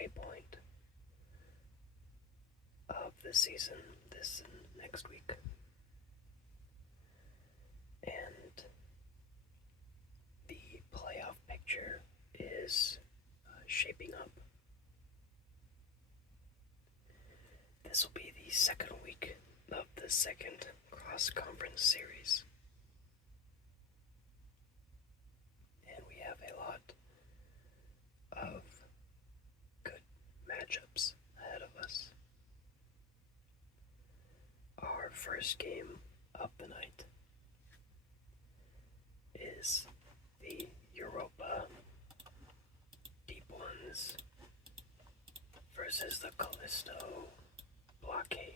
halfway point of the season this and next week. And the playoff picture is shaping up. This will be the second week of the second cross-conference series. And we have a lot of good matchups ahead of us. Our first game of the night is the Europa Deep Ones versus the Callisto Blockade.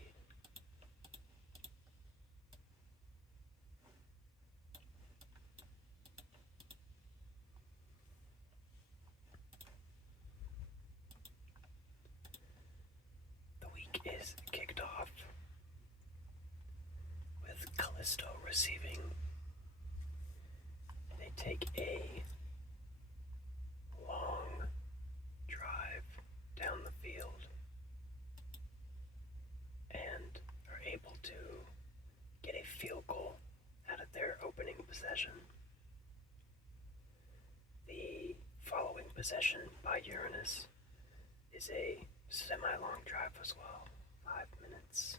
The week is kicked off with Callisto receiving. They take a long drive down the field and are able to get a field goal out of their opening possession. The following possession by Uranus is a semi-long drive as well, 5 minutes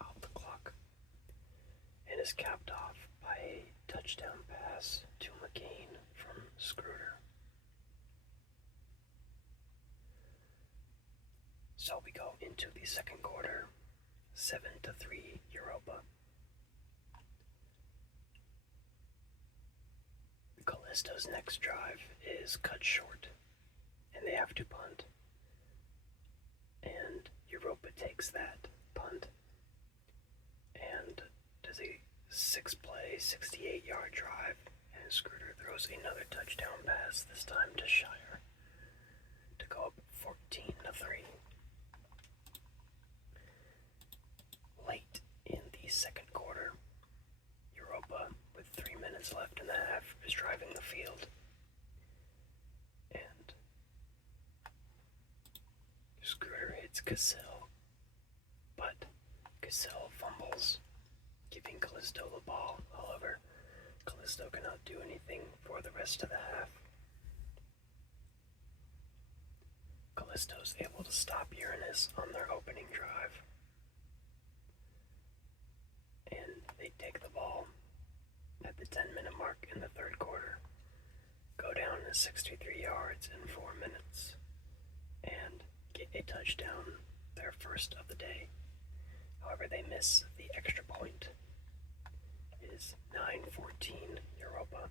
off the clock, and is capped off by a touchdown pass to McCain from Scruder. So we go into the second quarter, 7-3 Europa. Callisto's next drive is cut short, and they have to punt. And Europa takes that punt and does a 6-play, 68-yard drive, and Scruder throws another touchdown pass, this time to Shire, to go up 14-3. Late in the second quarter, Europa, with 3 minutes left in the half, is driving the field. And Scruder hits Cassell, but Cassell fumbles, giving Callisto the ball. However, Callisto cannot do anything for the rest of the half. Callisto's able to stop Uranus on their opening drive, and they take the ball at the 10-minute mark in the third quarter, go down to 63 yards in 4 minutes, and get a touchdown, their first of the day. However, they miss the extra point. It is 9-14 Europa.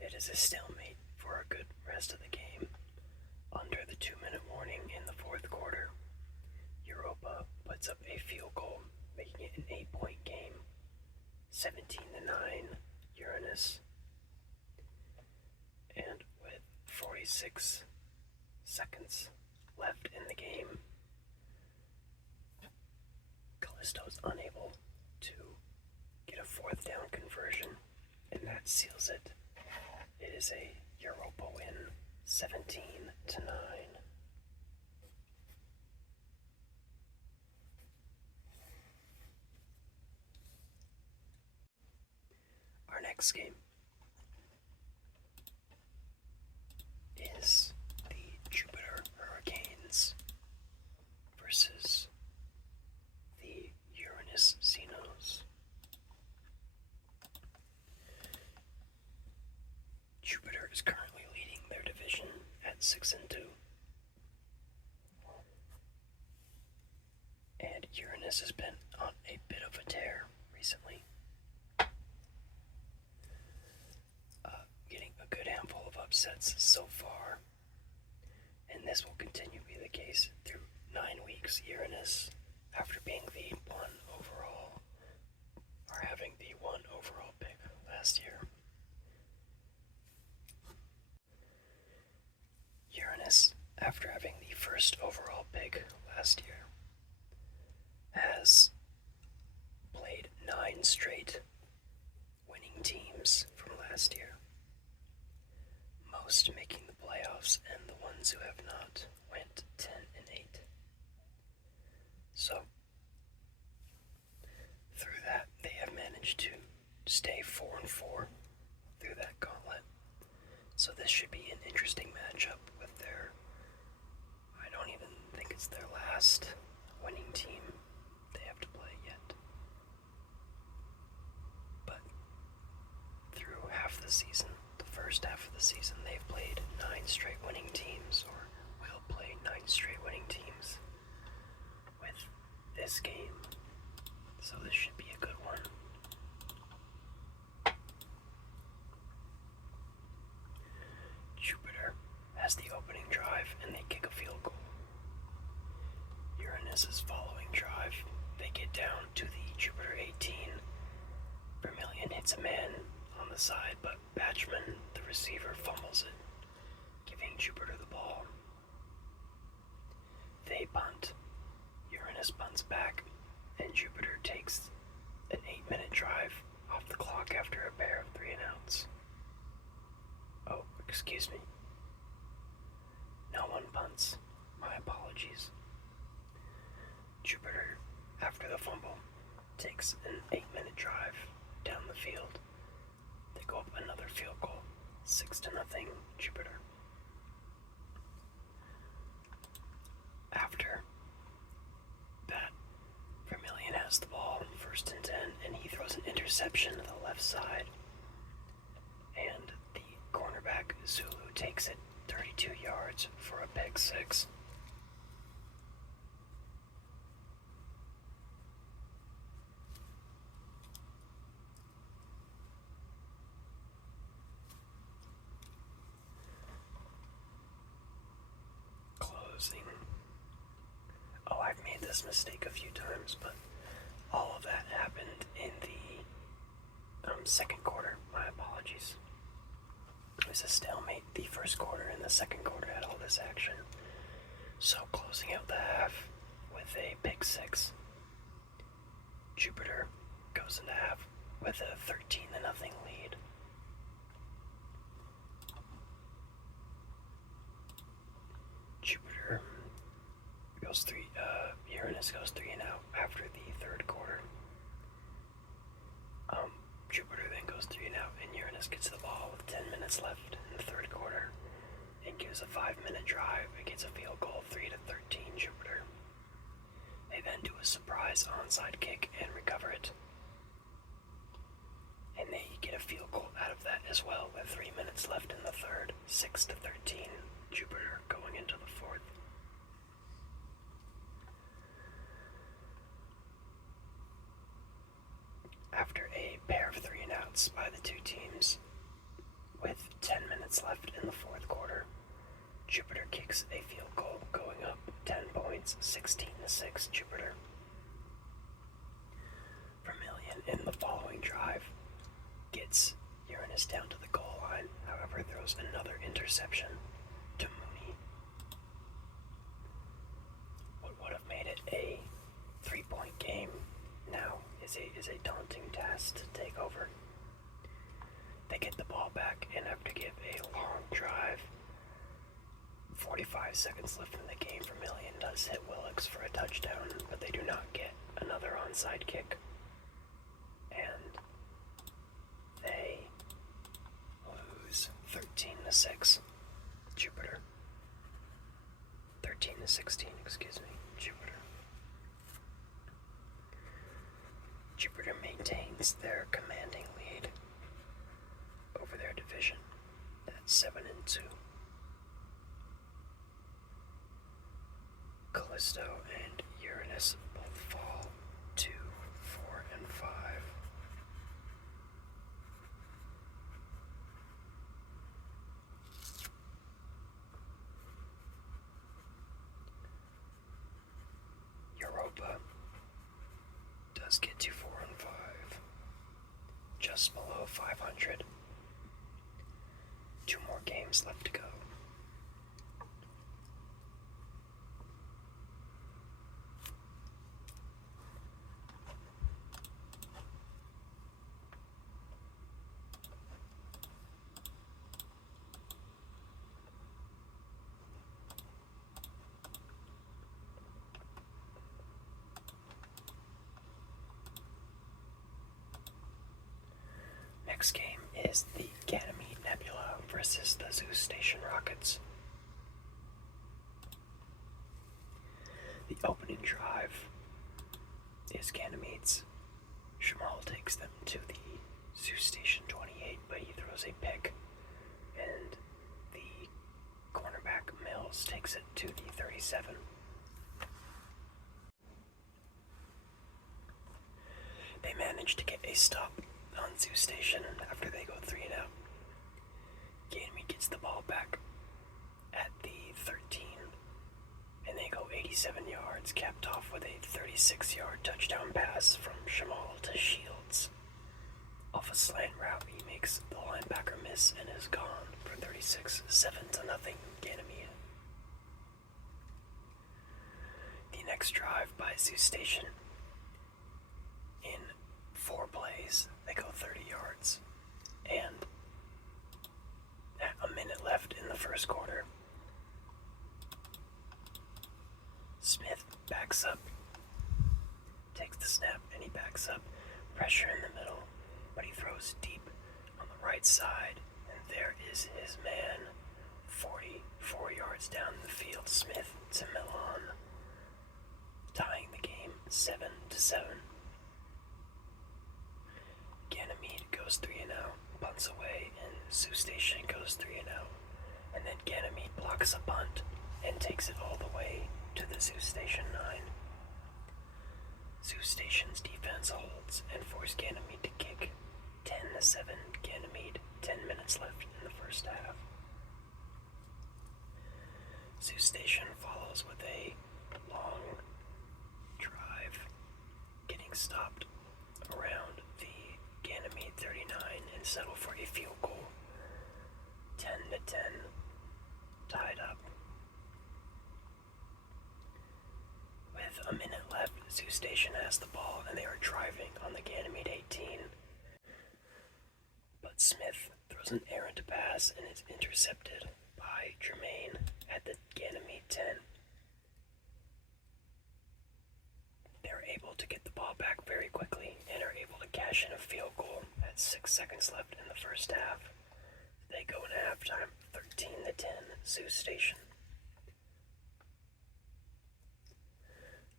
It is a stalemate for a good rest of the game. Under the 2-minute warning in the fourth quarter, Europa puts up a field goal, making it an 8-point game, 17-9 Uranus. And with 46 seconds left in the game, Callisto is unable to get a fourth down conversion, and that seals it. It is a Europa win, 17-9. Our next game is the Jupiter Hurricanes versus the Uranus Xenos. Jupiter is currently leading their division at 6-2. And Uranus has been on a bit of a tear recently, getting a good handful of upsets so far, and this will continue to be the case through 9 weeks. Uranus, after being the 1 overall, or having the 1 overall pick last year. Uranus, after having the first overall pick last year, has played 9 straight winning teams from last year, most making the playoffs and the ones ones who have not went 10-8. So through that, they have managed to stay 4-4 through that gauntlet. So this should be an interesting matchup with their, I don't even think it's their last winning team they have to play yet. But through half the season, the first half of the season, they've played 9 straight winning teams, or will play 9 straight winning teams with this game. So this should be a good one. Jupiter has the opening drive and they kick a field goal. Uranus's following drive, they get down to the Jupiter 18. Vermilion hits a man on the side, but Batchman, the receiver, fumbles it, giving Jupiter the ball. They punt. Uranus punts back, and Jupiter takes an 8-minute drive off the clock after a pair of 3-and-outs. Oh, excuse me. No one punts. My apologies. Jupiter, after the fumble, takes an 8-minute drive down the field. They go up another field goal, 6-0 Jupiter. After that, Vermilion has the ball, 1st and 10, and he throws an interception to the left side. And the cornerback, Zulu, takes it 32 yards for a pick 6. Closing. Oh, I've made this mistake a few times, but all of that happened in the second quarter. My apologies. It was a stalemate. The first quarter and the second quarter had all this action. So closing out the half with a pick 6. Jupiter goes into half with a 13-0 lead. Jupiter goes Uranus goes 3-and-out after the third quarter. Jupiter then goes 3-and-out, and Uranus gets the ball with 10 minutes left in the third quarter and gives a 5-minute drive against a field goal, 3-13 Jupiter. They then do a surprise onside kick and recover it. And they get a field goal out of that as well with 3 minutes left in the third, 6-13 Jupiter going into the fourth. After a pair of 3-and-outs by the two teams, with 10 minutes left in the fourth quarter, Jupiter kicks a field goal, going up 10 points, 16-6 Jupiter. Vermilion in the following drive gets Uranus down to the goal line, however throws another interception to Mooney. What would have made it a 3-point game now is a daunting task to take over. They get the ball back and have to give a long drive. 45 seconds left in the game. Vermilion does hit Willix for a touchdown, but they do not get another onside kick. And they lose 13-6. Jupiter. 13-16, excuse me. Jupiter. Jupiter maintains their commanding lead over their division at 7-2. Callisto and Uranus both fall to 4-5. Europa does get to 4-5, just below 500. 2 more games left to go. next game is the Ganymede Nebula versus the Zeus Station Rockets. The opening drive is Ganymede's. Shamal takes them to the Zeus Station 28, but he throws a pick, and the cornerback Mills takes it to the 37. They manage to get a stop on Zeus Station after they go 3 and out. Ganymede gets the ball back at the 13, and they go 87 yards, capped off with a 36-yard touchdown pass from Shamal to Shields. Off a slant route, he makes the linebacker miss and is gone for 36, 7-0 Ganymede. The next drive by Zeus Station, in 4 plays, they go 30 yards, and at a minute left in the first quarter, Smith backs up, takes the snap, and he backs up. Pressure in the middle, but he throws deep on the right side, and there is his man, 44 yards down the field, Smith to Milan, tying the game 7-7. Ganymede goes 3 and out, punts away, and Zeus Station goes 3 and out, and then Ganymede blocks a punt and takes it all the way to the Zeus Station 9. Zeus Station's defense holds and forces Ganymede to kick. 10-7 Ganymede, 10 minutes left in the first half. Zeus Station follows with a long drive, getting stopped around the Ganymede 39 and settle for a field goal. 10-10, tied up. With a minute left, Zeus Station has the ball and they are driving on the Ganymede 18. But Smith throws an errant pass and is intercepted by Jermaine at the Ganymede 10. They're able to get the ball back very quickly and are able to cash in a field goal at 6 seconds left in the first half. They go into halftime 13-10 Zeus Station.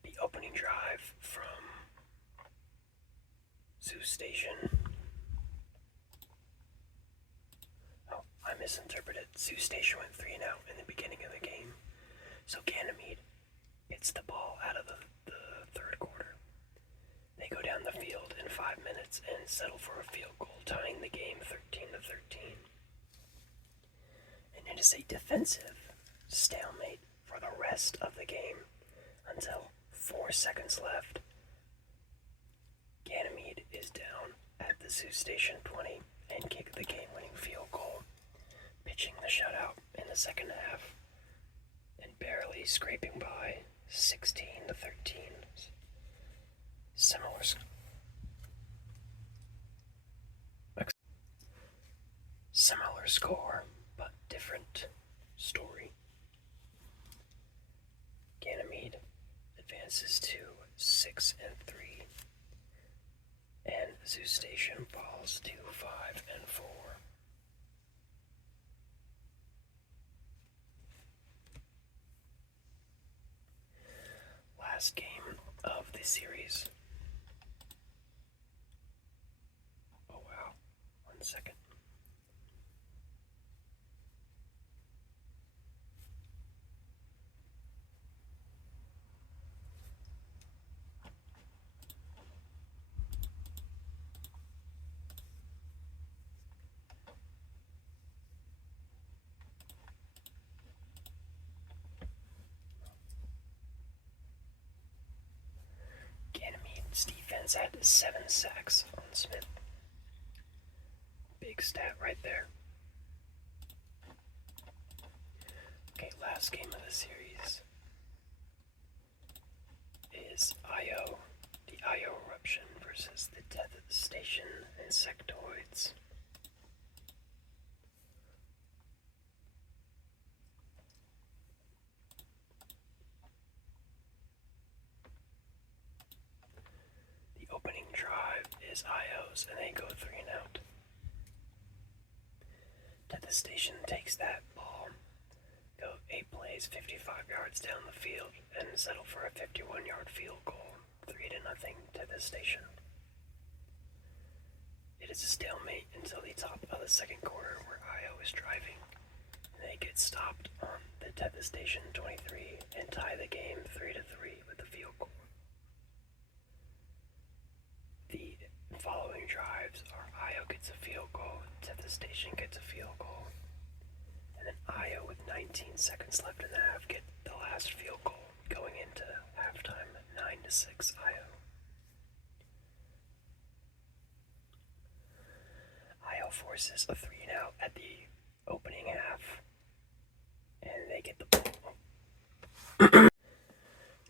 The opening drive from Zeus Station. Oh, I misinterpreted. Zeus Station went 3 and out in the beginning of the game. So Ganymede gets the ball out of the third quarter. They go down the field in 5 minutes and settle for a field goal, tying the game 13-13. And it is a defensive stalemate for the rest of the game until 4 seconds left. Ganymede is down at the Zeus Station 20 and kick the game-winning field goal, pitching the shutout in the second half and barely scraping by 16-13. Similar score, but different story. Ganymede advances to 6-3, and Zeus Station falls to 5-4. Last game of the series. Oh wow, 1 second. Ganymede's defense had 7 sacks on Smith. Big stat right there. Okay, last game of the series is IO, the IO eruption versus the Death Station insectoids. The opening drive is IO's and they go 3 and out. Tether Station takes that ball, go 8 plays, 55 yards down the field, and settle for a 51-yard field goal, 3-0 Tether Station. It is a stalemate until the top of the second quarter where Io is driving. They get stopped on the Tether Station 23 and tie the game 3-3 with a field goal. The following drives are Io gets a field goal, Tether Station gets a field goal, and then Io with 19 seconds left in the half get the last field goal, going into halftime 9-6 Io. Io forces a 3-and-out at the opening half, and they get the ball.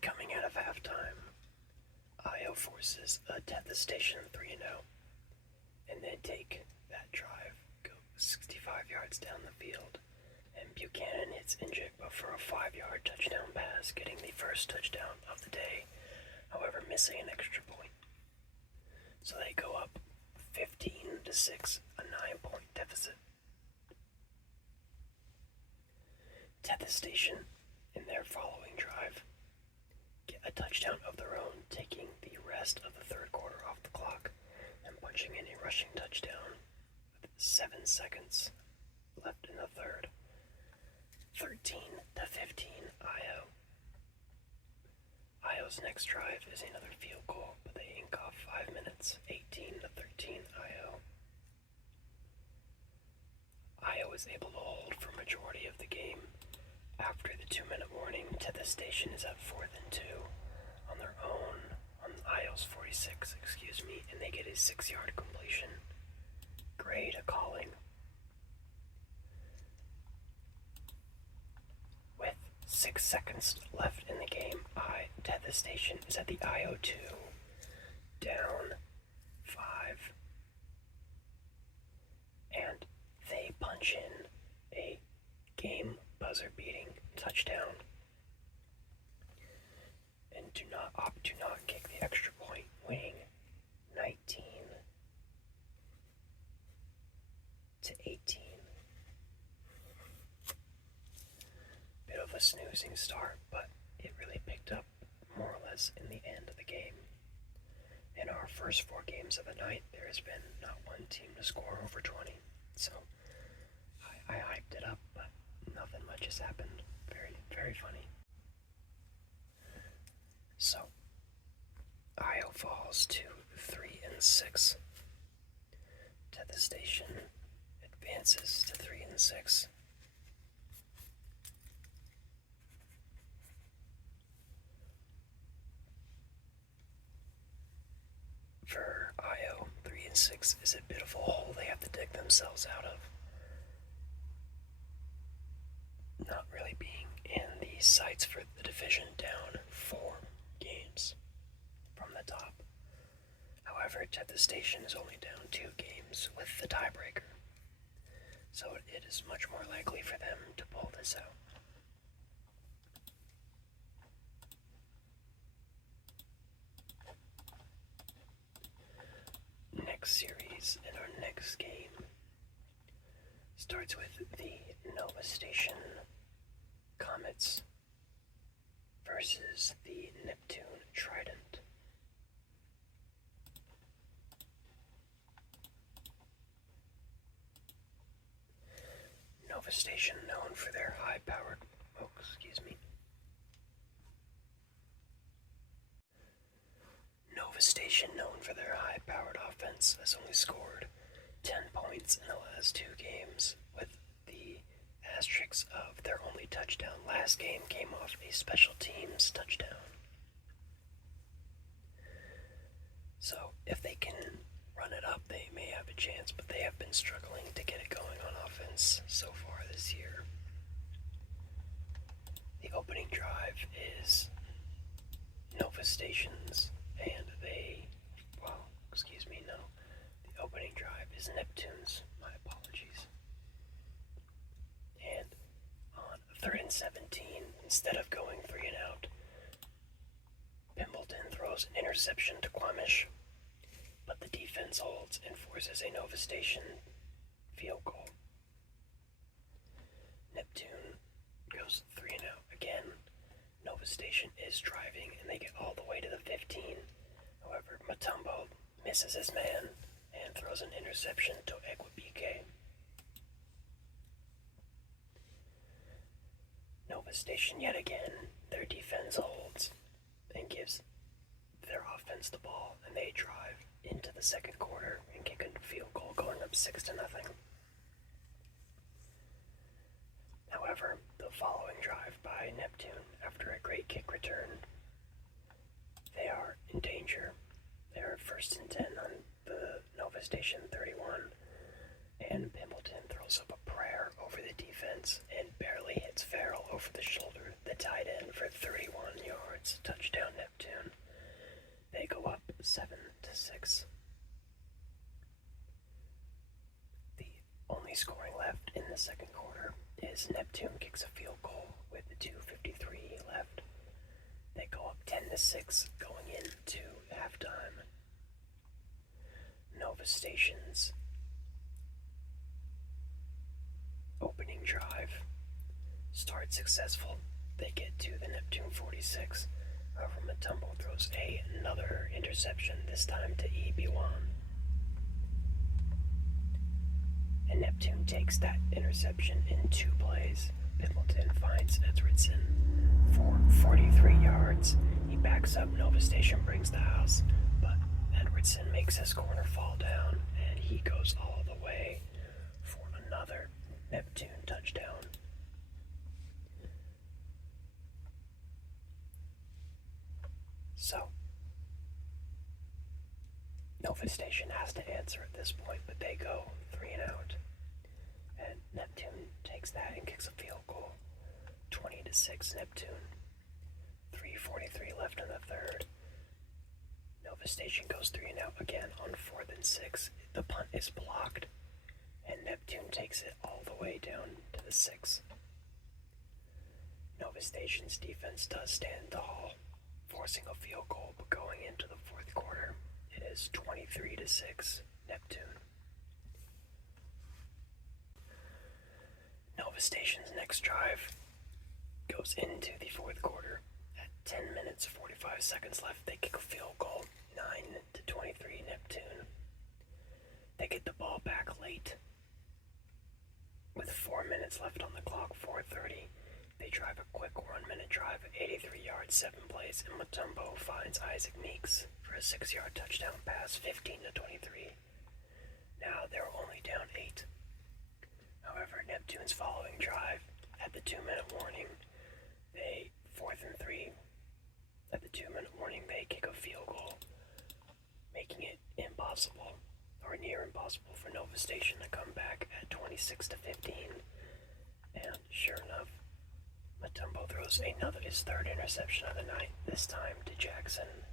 Coming out of halftime, Io forces a Tether Station 3-and-out, and they take that drive, go 65 yards down the field, and Buchanan hits Njigba for a 5-yard touchdown pass, getting the first touchdown of the day, however missing an extra point. So they go up 15-6, a 9-point deficit. Tether Station, in their following drive, get a touchdown of their own, taking the rest of the third quarter off the clock and punching in a rushing touchdown with 7 seconds left in the third. 13-15 Io. Io's next drive is another field goal, but they ink off 5 minutes, 18-13 Io. Io is able to hold for majority of the game. After the 2-minute warning, Tether Station is at 4th and 2 on their own, on Io's 46, and they get a 6-yard completion. Great a calling. With 6 seconds left in the game, Tether Station is at the Io 2, down 5, and they punch in a game buzzer-beating touchdown and do not kick the extra point, winning 19-18. Bit of a snoozing start, but it really picked up more or less in the end of the game. In our first 4 games of the night, there has been not one team to score over 20, so I hyped it up, but nothing much has happened. Very, very funny. So, Io falls to 3-6. Tether Station advances to 3-6. For Io, 3-6 is a bit of a hole they have to dig themselves out of. Not really being in the sights for the division, down 4 games from the top. However, Tether Station is only down 2 games with the tiebreaker, so it is much more likely for them to pull this out. Next series and our next game starts with the Nova Station Comets versus the Neptune Trident. Nova Station, known for their high-powered... Nova Station, known for their high-powered offense, has only scored 10 points in the last 2 games, with the asterisks of their only touchdown last game came off a special teams touchdown. So, if they can run it up, they may have a chance, but they have been struggling to get it going on offense so far this year. The opening drive is Nova Station's, and the opening drive is Neptune's, my apologies. And on 3rd and 17, instead of going 3-and-out, Pimbleton throws an interception to Quamish, but the defense holds and forces a Nova Station field goal. Nova Station is driving and they get all the way to the 15. However, Mutombo misses his man and throws an interception to Equibike. Nova Station yet again, their defense holds and gives their offense the ball, and they drive into the second quarter and kick a field goal, going up 6-0. However, the following drive by Neptune, after a great kick return, they are in danger. They are 1st and 10 on the Nova Station 31, and Pimpleton throws up a prayer over the defense and barely hits Farrell over the shoulder, the tight end, for 31 yards. Touchdown Neptune. They go up 7-6. The only scoring left in the second quarter is Neptune kicks a field goal with 2:53 left. They go up 10-6 going into halftime. Nova Station's opening drive starts successful. They get to the Neptune 46. However, Mutombo throws another interception, this time to EB1. And Neptune takes that interception in 2 plays. Pimpleton finds Edwardson for 43 yards. He backs up, Nova Station brings the house, but Edwardson makes his corner fall down, and he goes all the way for another Neptune touchdown. So, Nova Station has to answer at this point, but they go 3 and out. And Neptune takes that and kicks a field goal. 20-6 Neptune. 3:43 left in the third. Nova Station goes 3 and out again on 4th and 6. The punt is blocked, and Neptune takes it all the way down to the 6. Nova Station's defense does stand tall, forcing a field goal, but going into the fourth quarter, it is 23-6 Neptune. Nova Station's next drive goes into the fourth quarter. At 10 minutes 45 seconds left, they kick a field goal, 9-23 Neptune. They get the ball back late. With 4 minutes left on the clock, 4:30, they drive a quick 1-minute drive, 83 yards, 7 plays, and Mutombo finds Isaac Meeks for a 6-yard touchdown pass, 15-23. Now they're only down 8. However, Neptune's following drive, at the 2-minute warning, 4th and 3. At the 2-minute warning, they kick a field goal, making it impossible, or near impossible, for Nova Station to come back at 26-15. And sure enough, Mutombo throws his 3rd interception of the night, this time to Jackson,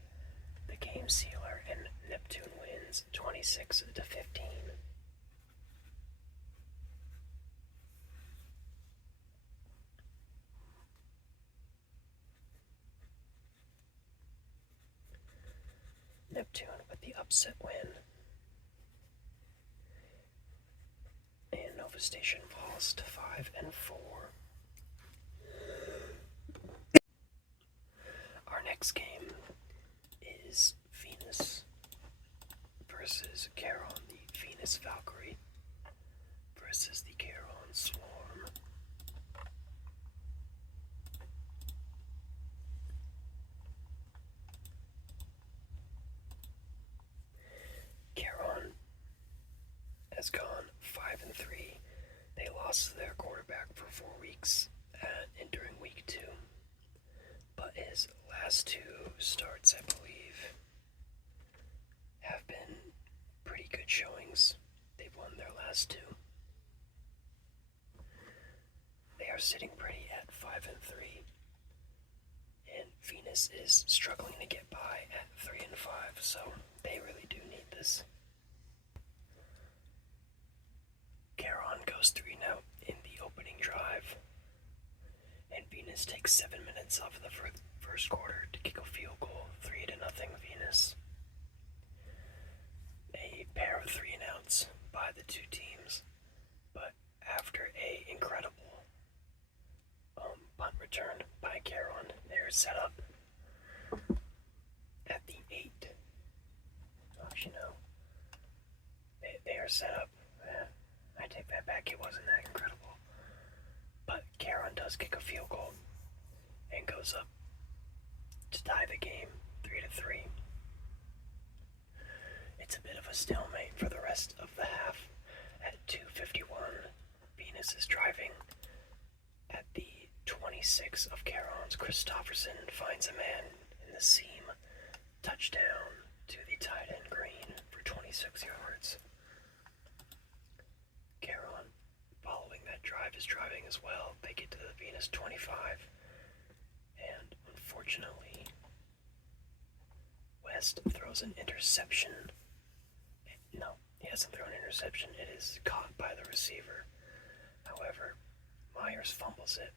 the game sealer, and Neptune wins 26-15. Neptune with the upset win. And Nova Station falls to 5-4. Our next game is Venus versus Charon, the Venus Valkyrie versus the Charon Swarm. Charon has gone 5-3. They lost their quarterback for 4 weeks entering week 2. But his last 2 starts, I believe, have been pretty good showings. They've won their last 2. They are sitting pretty at 5-3. And Venus is struggling to get by at 3-5, so they really do need this. Charon goes 3 and out in the opening drive, and Venus takes 7 minutes off of the first quarter to kick a field goal, 3-0 Venus. A pair of 3 and outs by the 2 teams, but after a incredible punt return by Charon, there are set up at the 8. Actually, no. They are set up. I take that back. It wasn't that incredible. But Caron does kick a field goal and goes up to tie the game 3-3. It's a bit of a stalemate for the rest of the half. At 2:51, Venus is driving. At the 26 of Caron's, Christopherson finds a man in the seam. Touchdown to the tight end green for 26 yards. Caron, following that drive, is driving as well. They get to the Venus 25. And unfortunately, West throws an interception. No, he hasn't thrown an interception. It is caught by the receiver. However, Myers fumbles it,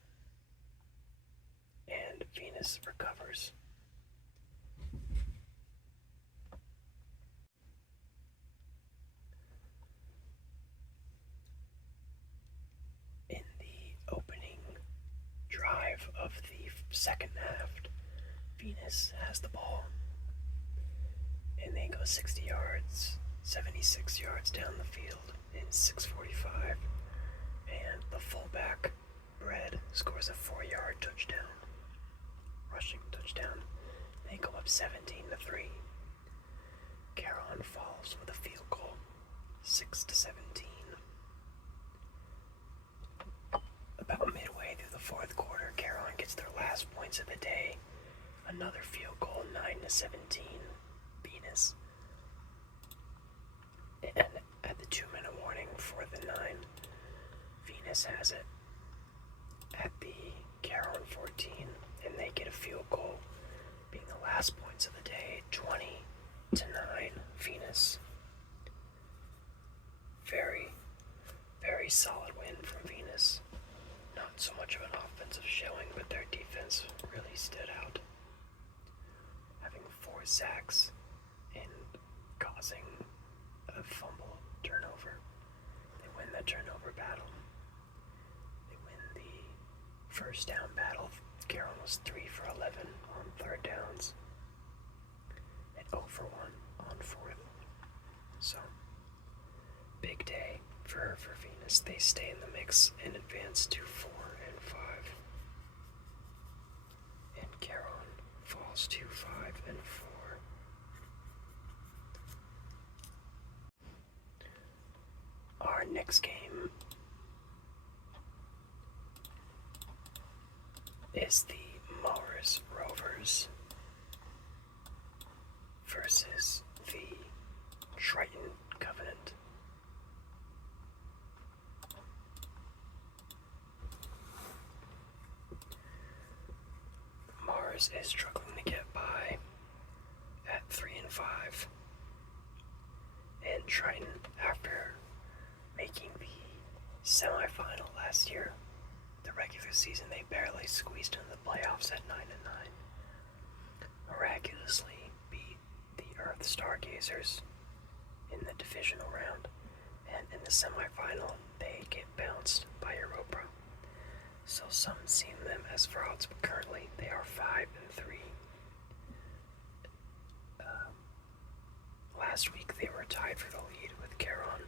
and Venus recovers. In the opening drive of the second half, Venus has the ball, and they go 60 yards, 76 yards down the field in 6:45, and the fullback, Brad, scores a 4-yard touchdown, rushing touchdown. They go up 17-3. Caron falls with a field goal, 6-17. About midway through the fourth quarter, Caron gets their last points of the day. Another field goal, 9-17. Venus. And at the 2-minute warning for the 9, Venus has it at the Caron 14, and they get a field goal, being the last points of the day, 20-9. Venus. Very, very solid win from Venus. Not so much of an offensive showing, but their defense really stood out, having 4 sacks and causing a fumble turnover. They win that turnover battle. They win the first down battle. Caron was 3 for 11 on third downs and 0 for 1 on fourth. So, big day for Venus. They stay in the mix and advance to 4-5. And Caron falls to 5-4. Our next game is the Mars Rovers versus the Triton Covenant. Mars is struggling to get by at 3-5, and Triton, after making the semifinal last year, the regular season, they barely squeezed into the playoffs at 9-9. Miraculously beat the Earth Stargazers in the divisional round, and in the semifinal, they get bounced by Europa. So some see them as frauds, but currently they are 5-3. Last week they were tied for the lead with Caron,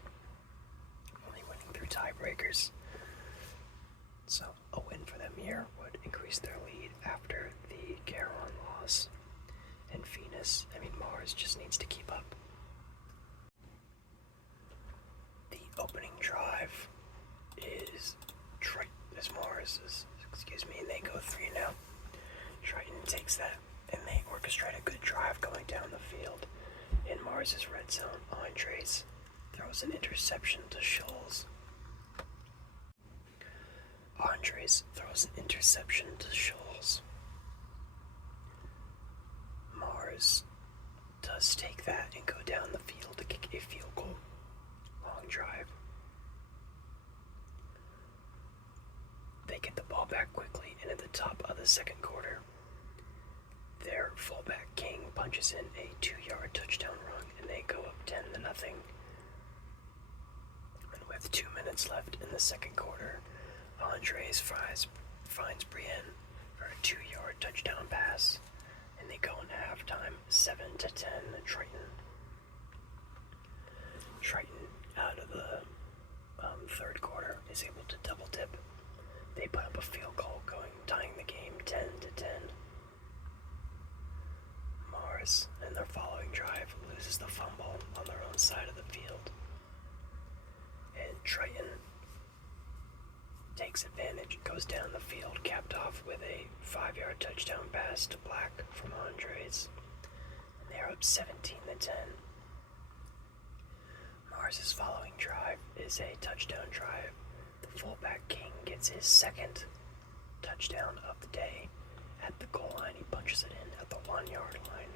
only winning through tiebreakers. So a win for them here would increase their lead after the Caron loss. And Mars just needs to keep up. The opening drive is Mars, and they go 3 now. Triton takes that, and they orchestrate a good drive going down the field. In Mars's red zone, Andres throws an interception to Scholes. Mars does take that and go down the field to kick a field goal. Long drive. They get the ball back quickly, and at the top of the second quarter, their fullback King punches in a 2-yard touchdown run, and they go up 10-0. And with 2 minutes left in the second quarter, Andres finds Brienne for a 2-yard touchdown pass, and they go into halftime 7-10. Triton out of the third quarter is able to double dip. They put up a field goal, tying the game 10-10. Mars, in their following drive, loses the fumble on their own side of the field, and Triton takes advantage, goes down the field, capped off with a 5-yard touchdown pass to Black from Andres. And they're up 17-10. Mars's following drive is a touchdown drive. The fullback King gets his second touchdown of the day at the goal line. He punches it in at the 1-yard line.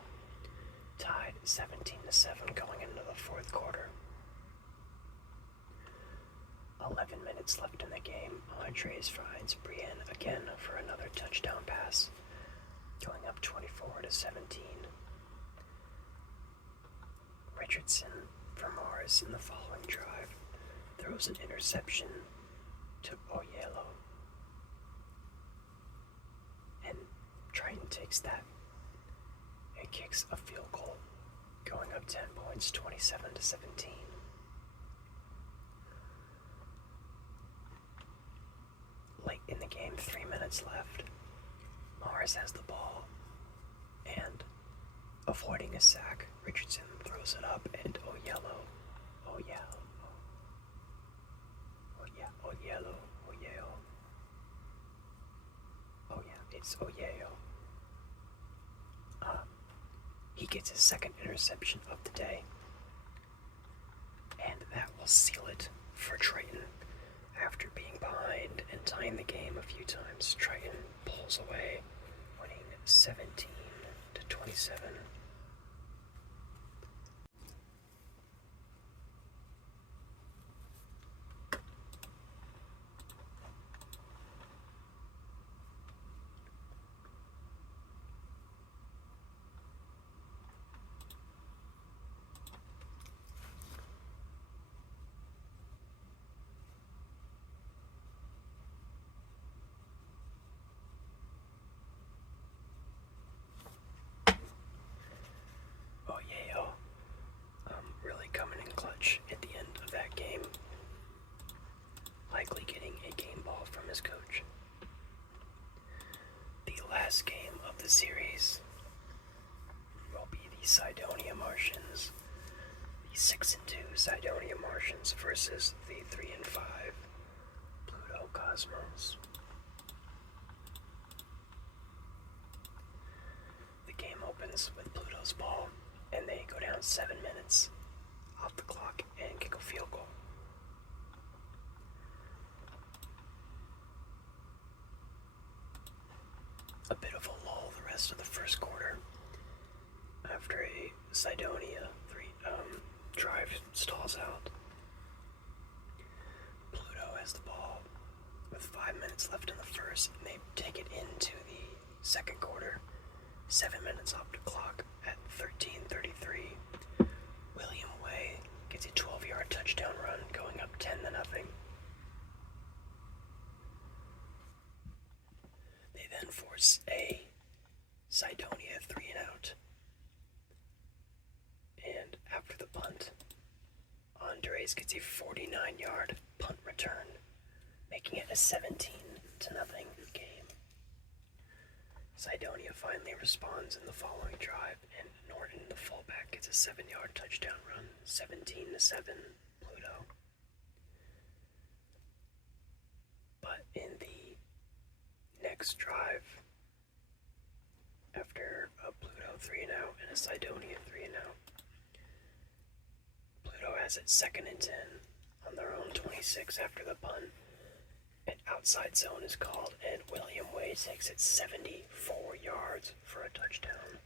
Tied 17-7 going into the fourth quarter. 11 minutes left in the game. Andres finds Brienne again for another touchdown pass, going up 24-17. Richardson for Mars in the following drive throws an interception to Oyello, and Triton takes that and kicks a field goal, going up 10 points, 27-17. Late in the game, 3 minutes left. Mars has the ball, and avoiding a sack, Richardson throws it up, and Oyello, it's Oyello. He gets his second interception of the day, and that will seal it for Triton. After being behind and tying the game a few times, Triton pulls away, winning 17-27. Really coming in clutch at the end of that game, likely getting a game ball from his coach. The last game of the series will be the Cydonia Martians, the 6-2 Cydonia Martians versus the 3-5 Pluto Cosmos. The game opens with Pluto's ball, and they go down 7 minutes off the clock and kick a field goal. A bit of a lull the rest of the first quarter after a Cydonia drive stalls out. Pluto has the ball with 5 minutes left in the first, and they take it into the second quarter. 7 minutes off the clock at 13:33. William Way gets a 12-yard touchdown run, going up 10-0. They then force a Cydonia 3-and-out. And after the punt, Andres gets a 49-yard punt return, making it a 17-0 game. Cydonia finally responds in the following drive, and Norton, the fullback, gets a 7-yard touchdown run, 17-7 Pluto. But in the next drive, after a Pluto 3-and-out and a Cydonia 3-and-out, Pluto has it 2nd and 10 on their own 26 after the punt. An outside zone is called, and William Way takes it 74 yards for a touchdown.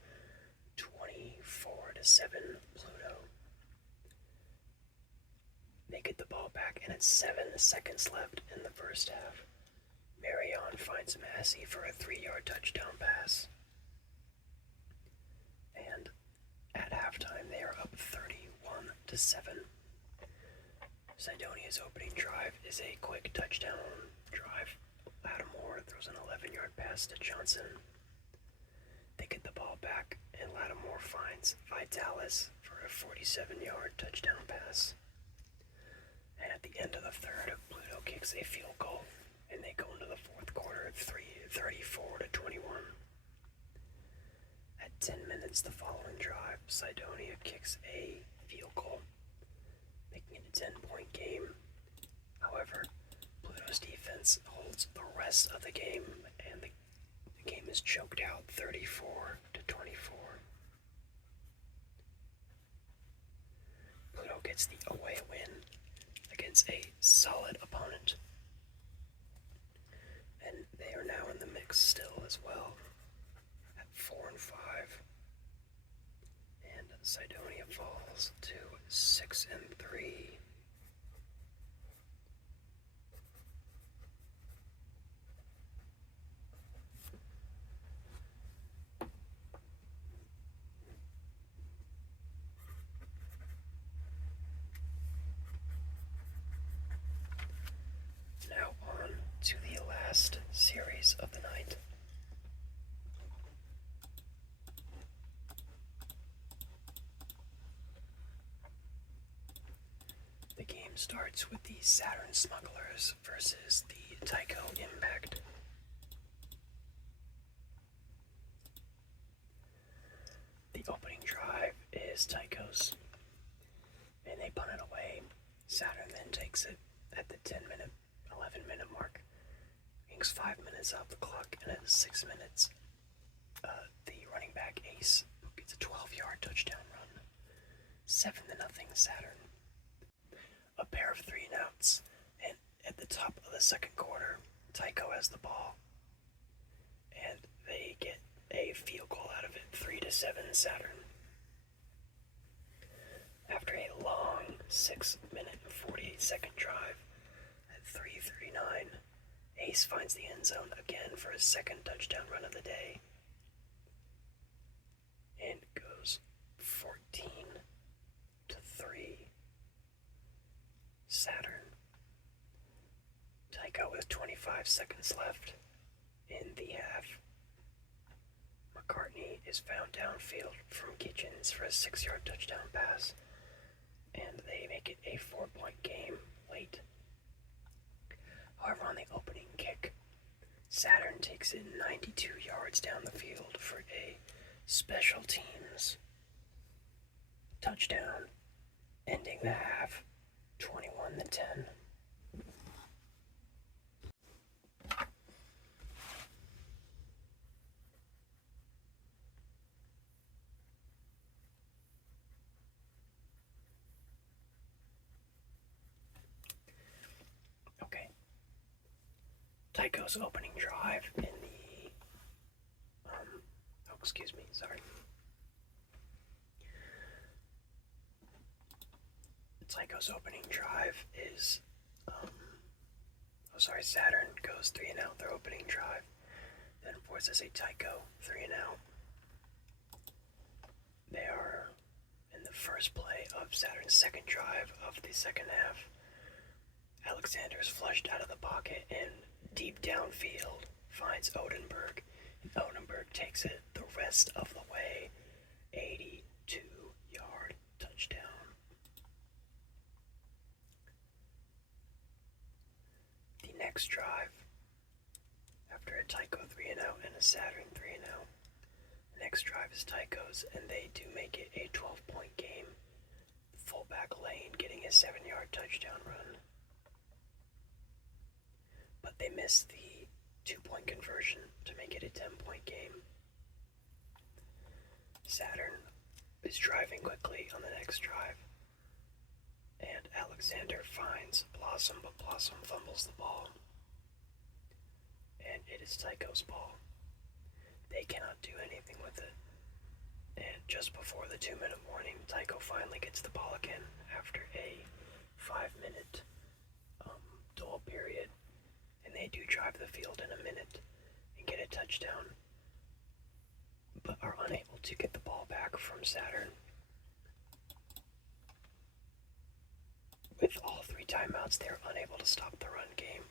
24-7 Pluto. They get the ball back, and it's 7 seconds left in the first half. Marion finds Massey for a 3-yard touchdown pass. And at halftime, they are up 31-7. Cydonia's opening drive is a quick touchdown drive. Lattimore throws an 11-yard pass pass to Johnson. They get the ball back, and Lattimore finds Vitalis for a 47-yard touchdown pass. And at the end of the third, Pluto kicks a field goal, and they go into the fourth quarter 34-21. At 10 minutes the following drive, Cydonia kicks a field goal, making it a 10-point game. However, Pluto's defense holds the rest of the game, and the game is choked out 34-24. Pluto gets the away win against a solid opponent, and they are now in the mix still as well at 4-5, and Cydonia falls to 6-3. Now on to the last series of the night. The game starts with the Saturn Smugglers versus the Tycho Impact. The opening drive is Tycho's, and they punt it away. Saturn then takes it at the 11-minute mark. Inks 5 minutes off the clock, and at 6 minutes, the running back Ace gets a 12-yard touchdown run. 7-0 Saturn. A pair of 3-and-outs, and at the top of the second quarter, Tycho has the ball, and they get a field goal out of it, 3-7 Saturn. After a long 6-minute and 48-second drive, at 3:39, Ace finds the end zone again for his second touchdown run of the day, and goes 14-3 Saturn. Tycho with 25 seconds left in the half. McCartney is found downfield from Kitchens for a 6-yard touchdown pass, and they make it a 4-point game late. However, on the opening kick, Saturn takes it 92 yards down the field for a special teams touchdown, ending the half 21-10. Okay. Tycho's opening drive in the Tycho's opening drive is Saturn goes 3-and-out their opening drive, then forces a Tycho 3-and-out. They are in the first play of Saturn's second drive of the second half. Alexander is flushed out of the pocket and deep downfield finds Odenberg, and Odenberg takes it the rest of the way, 82-yard touchdown. The next drive, after a Tycho 3-and-out and a Saturn 3-and-out, the next drive is Tycho's, and they do make it a 12-point game. Fullback Lane getting a 7-yard touchdown run, but they miss the 2-point conversion to make it a 10-point game. Saturn is driving quickly on the next drive, and Alexander finds Blossom, but Blossom fumbles the ball, and it is Tycho's ball. They cannot do anything with it, and just before the 2-minute warning, Tycho finally gets the ball again after a 5-minute dual period, and they do drive the field in a minute and get a touchdown, but are unable to get the ball back from Saturn. With all 3 timeouts, they are unable to stop the run game,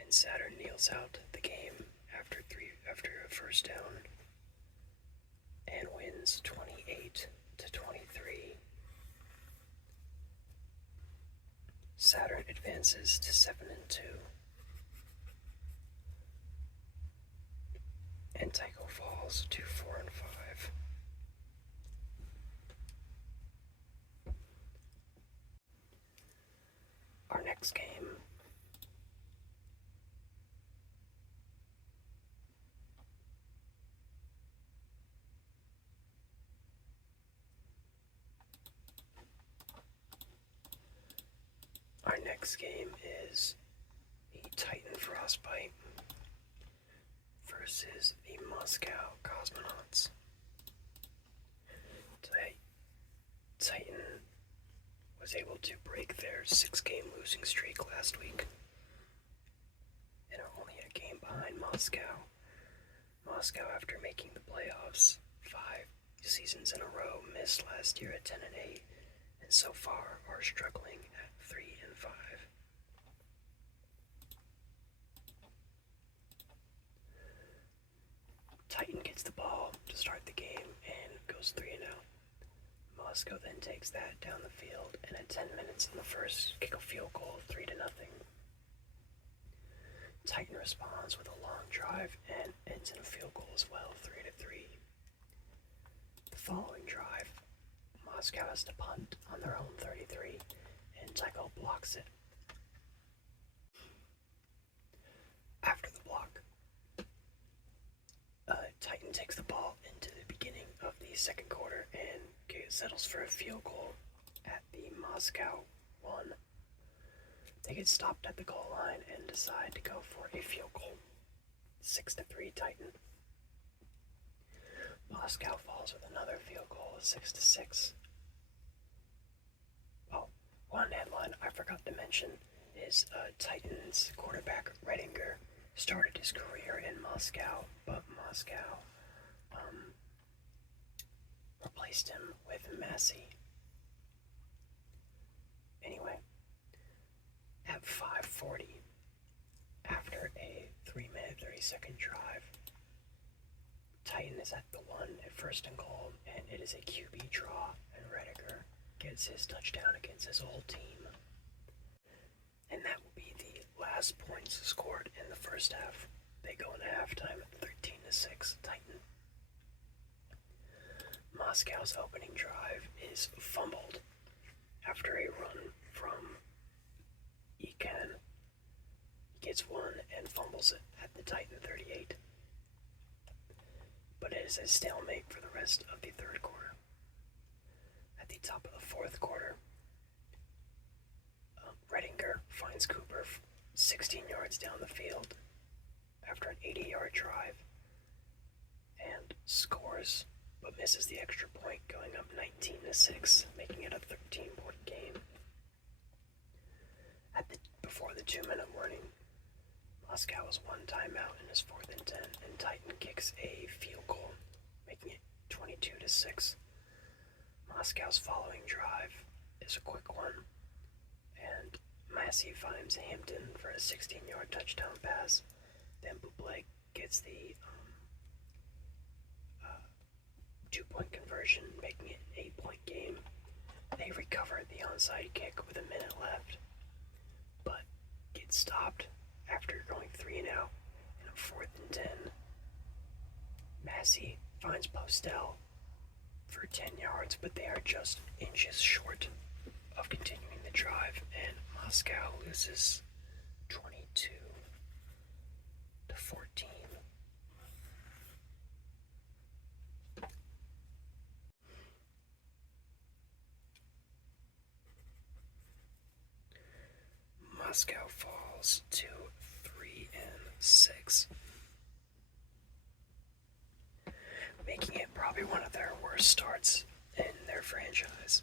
and Saturn kneels out the game after after a first down and wins 28-23. Saturn advances to 7-2. And Tycho falls to 4-5. Our next game is the Titan Frostbite versus the Moscow Cosmonauts. Titan was able to break their 6-game losing streak last week and are only a game behind Moscow. Moscow, after making the playoffs 5 seasons in a row, missed last year at 10-8, and so far are struggling at 3-5. Titan gets the ball to start the game and goes 3-0. Moscow then takes that down the field, and at 10 minutes in the first, kick a field goal 3-0. Titan responds with a long drive and ends in a field goal as well, 3-3. The following drive, Moscow has to punt on their own 33, and Tycho blocks it. After the block, Titan takes the ball into the beginning of the second quarter and settles for a field goal at the Moscow 1. They get stopped at the goal line and decide to go for a field goal. 6-3 Titan. Moscow falls with another field goal, 6-6. Oh, one headline I forgot to mention is Titans quarterback Redinger started his career in Moscow, but Moscow replaced him with Massey. Anyway, at 5:40, after a 3-minute 30-second drive, Titan is at the 1 at first and goal, and it is a QB draw, and Redinger gets his touchdown against his old team. And that will be the last points scored in the first half. They go into halftime at 13-6 Titan. Moscow's opening drive is fumbled after a run from Ekan. He gets one and fumbles it at the Titan 38. But it is a stalemate for the rest of the third quarter. At the top of the fourth quarter, Redinger finds Cooper 16 yards down the field after an 80-yard drive and scores, but misses the extra point, going up 19-6, making it a 13-point game. Before the 2-minute warning, Moscow has one timeout and is 4th and 10, and Titan kicks a field goal, making it 22-6. Moscow's following drive is a quick one, and Massey finds Hampton for a 16-yard touchdown pass. Then Buble gets the 2-point conversion, making it an 8-point game. They recover the onside kick with a minute left, but get stopped after going 3-and-out in a 4th and 10. Massey finds Postel for 10 yards, but they are just inches short of continuing the drive, and Moscow loses 22-14. Moscow falls to 3-6, making it probably one of their worst starts in their franchise.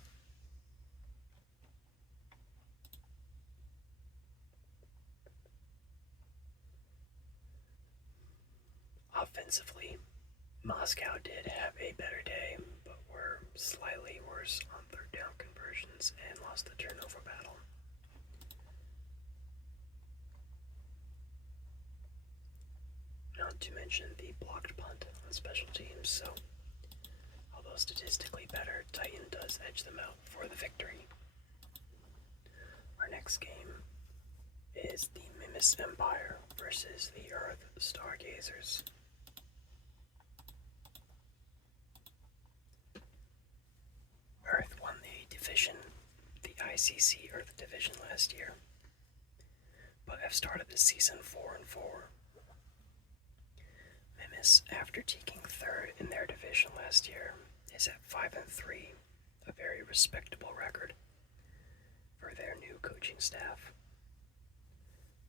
Offensively, Moscow did have a better day, but were slightly worse on third down conversions and lost the turnover battle. not to mention the blocked punt on special teams, so although statistically better, Titan does edge them out for the victory. Our next game is the Mimis Empire versus the Earth Stargazers. Earth won the division, the ICC Earth Division last year, but have started the season 4-4. Mimis, after taking third in their division last year, is at 5-3, a very respectable record for their new coaching staff.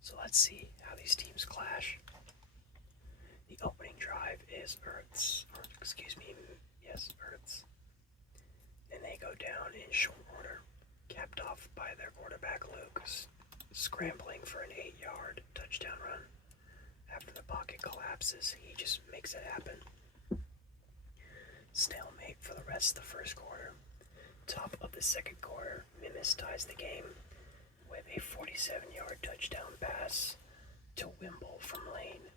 So let's see how these teams clash. The opening drive is Earth's. And they go down in short order, capped off by their quarterback Luke, scrambling for an 8-yard touchdown run. After the pocket collapses, he just makes it happen. Stalemate for the rest of the first quarter. Top of the second quarter, Mimis ties the game with a 47-yard touchdown pass to Wimble from Lane.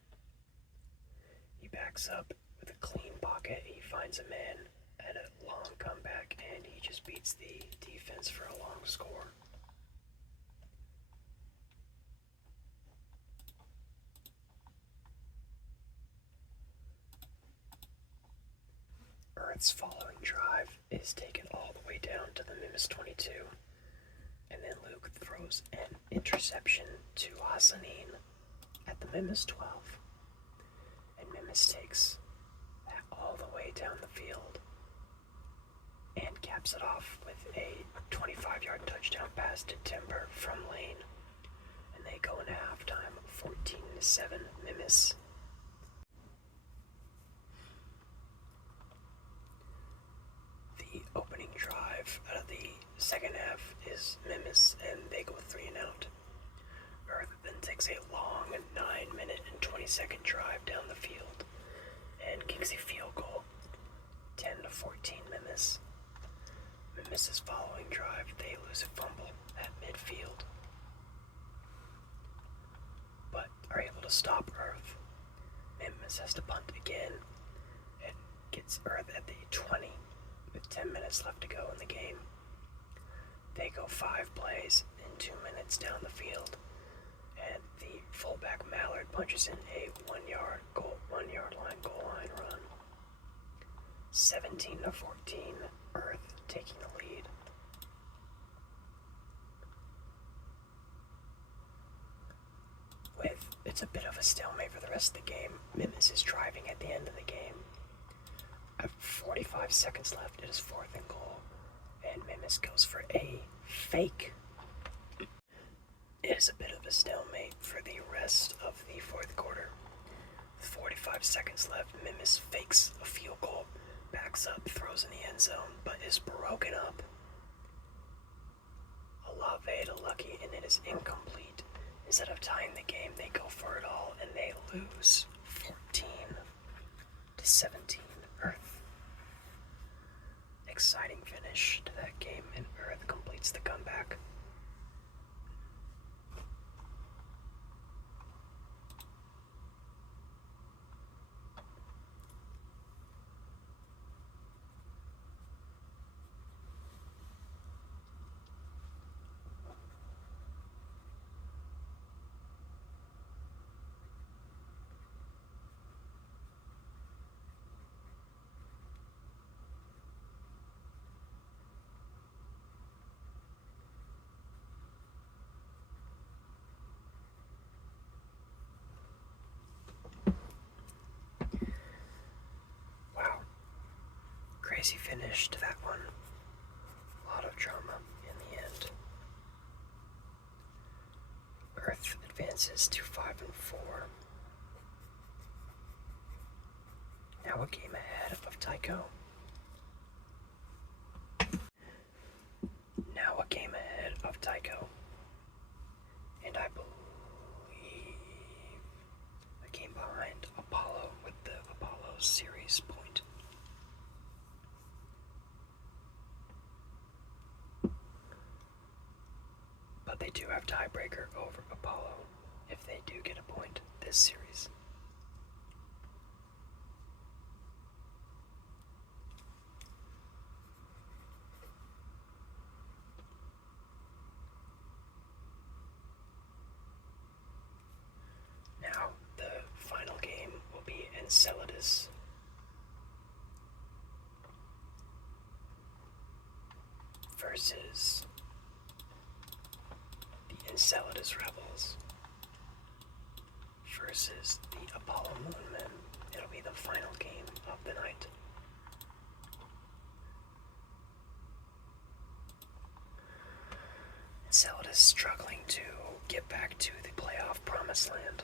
He backs up with a clean pocket. He finds a man at a long comeback, and he just beats the defense for a long score. Earth's following drive is taken all the way down to the Mimis 22, and then Luke throws an interception to Hassanin at the Mimis 12, and Mimis takes that all the way down the field and caps it off with a 25-yard touchdown pass to Timber from Lane, and they go into halftime 14-7 Mimis. The opening drive out of the second half is Mimis, and they go 3-and-out. Earth then takes a long 9-minute and 20-second drive down the field and kicks a field goal, 10-14 Mimis. Mimis' following drive, they lose a fumble at midfield, but are able to stop Earth. Mimis has to punt again. It gets Earth at the 20 with 10 minutes left to go in the game. They go 5 plays in 2 minutes down the field, and the fullback Mallard punches in a 1-yard goal line run. 17-14, Earth taking the lead. It's a bit of a stalemate for the rest of the game. Mimis is driving at the end of the game. At 45 seconds left, it is 4th and goal, and Mimis goes for a fake. It is a bit of a stalemate for the rest of the 4th quarter. With 45 seconds left, Mimis fakes a field goal, backs up, throws in the end zone, but is broken up. Olave to Lucky, and it is incomplete. Instead of tying the game, they go for it all, and they lose 14-17. Earth. Exciting finish to that game, and Earth completes the comeback. Crazy finish to that one. A lot of drama in the end. Earth advances to 5-4. Now a game ahead of Tycho. And I believe a game behind Apollo with the Apollo series point. But they do have tiebreaker over Apollo if they do get a point this series. Enceladus versus the Enceladus Rebels versus the Apollo Moonmen. It'll be the final game of the night. Enceladus struggling to get back to the playoff promised land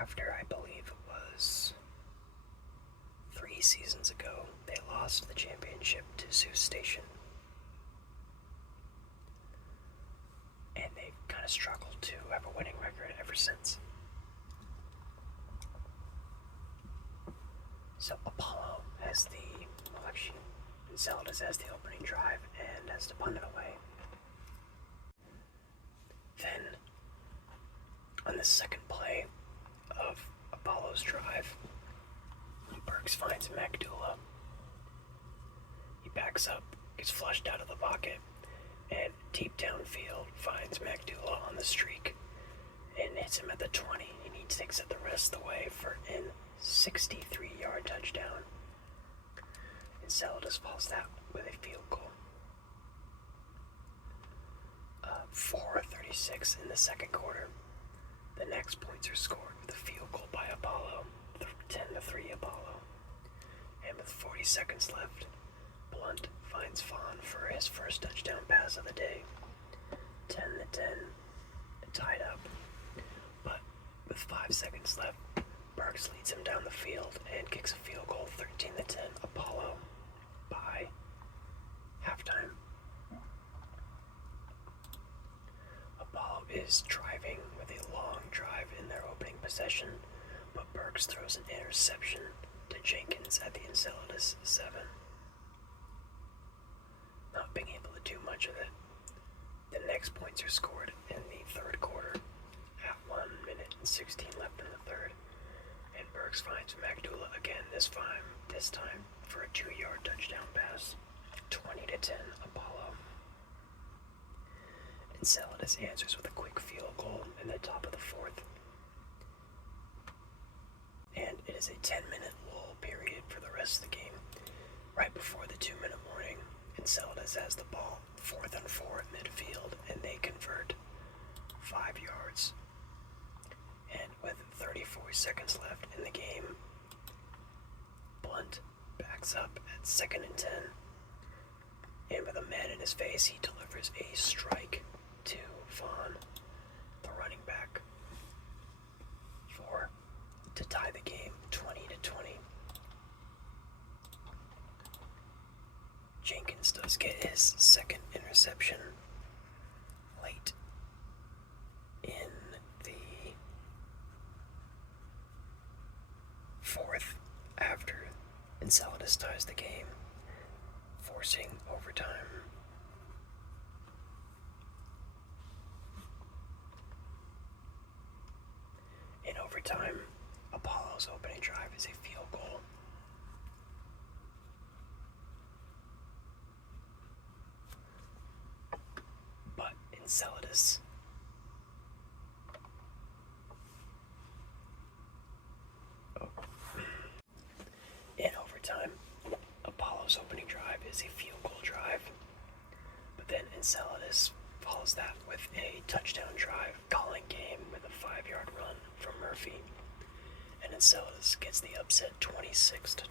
after, I believe it was 3 seasons ago, they lost the championship to Zeus Station. And they've kind of struggled to have a winning record ever since. So Apollo has the, well actually, Enceladus has the opening drive and has to punt it away. Then, on the second play of Apollo's drive, Burks finds Magdula. He backs up, gets flushed out of the pocket, and deep downfield finds Magdula on the streak and hits him at the 20, and he takes it the rest of the way for an 63-yard touchdown. Enceladus follows that with a field goal. 4:36 in the second quarter. The next points are scored with a field goal by Apollo, 10-3 Apollo. And with 40 seconds left, Blunt finds Fawn for his first touchdown pass of the day. 10-10, tied up. But with 5 seconds left, Burks leads him down the field and kicks a field goal, 13-10 Apollo by halftime. Apollo is driving with a long drive in their opening possession, but Burks throws an interception to Jenkins at the Enceladus 7. Not being able to do much of it. The next points are scored in the third quarter at 1 minute and 16 left in the third, and Burks finds Magdula again this time for a 2-yard touchdown pass, 20-10 Apollo. Enceladus answers with a quick field goal in the top of the fourth. And it is a 10-minute lull period for the rest of the game. Right before the 2-minute warning, Enceladus has the ball, 4th and 4 at midfield, and they convert 5 yards. And with 34 seconds left in the game, Blunt backs up at 2nd and 10. And with a man in his face, he delivers a strike to Vaughn, the running back, to tie the game 20-20. Jenkins does get his second interception late in the fourth after Enceladus ties the game, forcing overtime. In overtime, Apollo's opening drive is a field goal. But Enceladus in overtime, Apollo's opening drive is a field goal drive. But then Enceladus follows that with a touchdown drive, calling game with a 5-yard run from Murphy. And Enceladus gets the upset 26-23.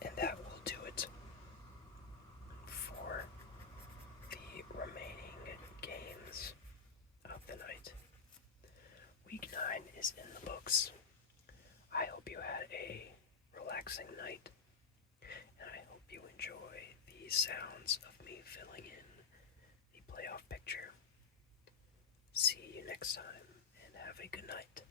And that will do it for the remaining games of the night. Week 9 is in the books. I hope you had a relaxing night, and I hope you enjoy the sounds of me filling in the playoff picture. See you next time, and have a good night.